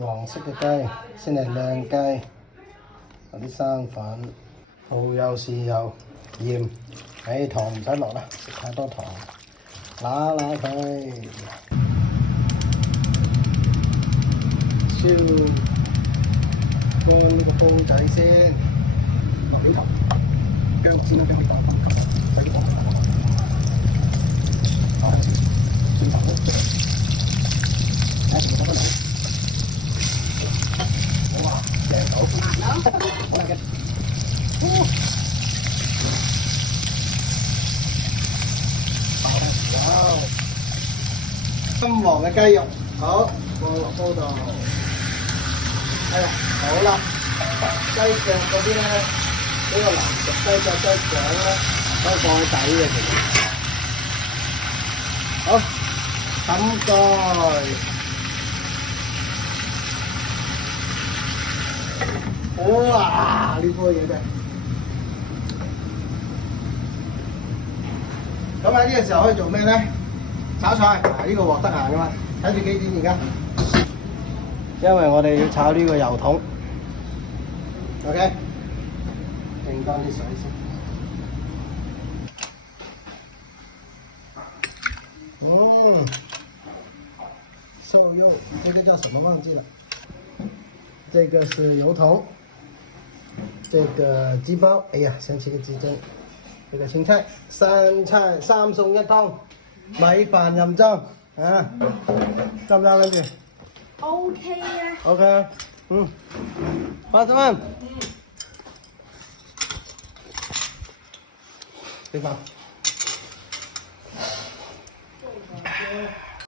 黃色嘅雞，先係靚雞，有啲生粉，蠔油、豉油、鹽，糖唔使落啦，食太多糖，揦佢，燒乾呢個煲仔先，落幾頭薑先啦，薑啲爆翻，睇呢個，轉頭咧，睇全部放翻嚟。哇，靚到，好靚嘅，哇！金黃嘅雞肉，好放落煲度。哎呀，好啦，雞腳嗰啲咧，呢個藍熟雞腳、雞腳咧，可以放喺底嘅其實。好，冚蓋。哇！呢煲嘢真係〜咁喺呢個時候可以做咩咧？炒菜，呢個鑊得閒噶嘛？睇住幾點而家？因為我哋要炒呢個油桶 ，OK， 剩翻啲水先。瘦肉，這個叫什麼忘記了？這個是油桶，這個雞包，哎呀，想起個雞胗。呢個青菜，生菜三餸一湯，米飯任裝啊，得唔得？跟住 OK 啊 ，OK， 80蚊，食飯。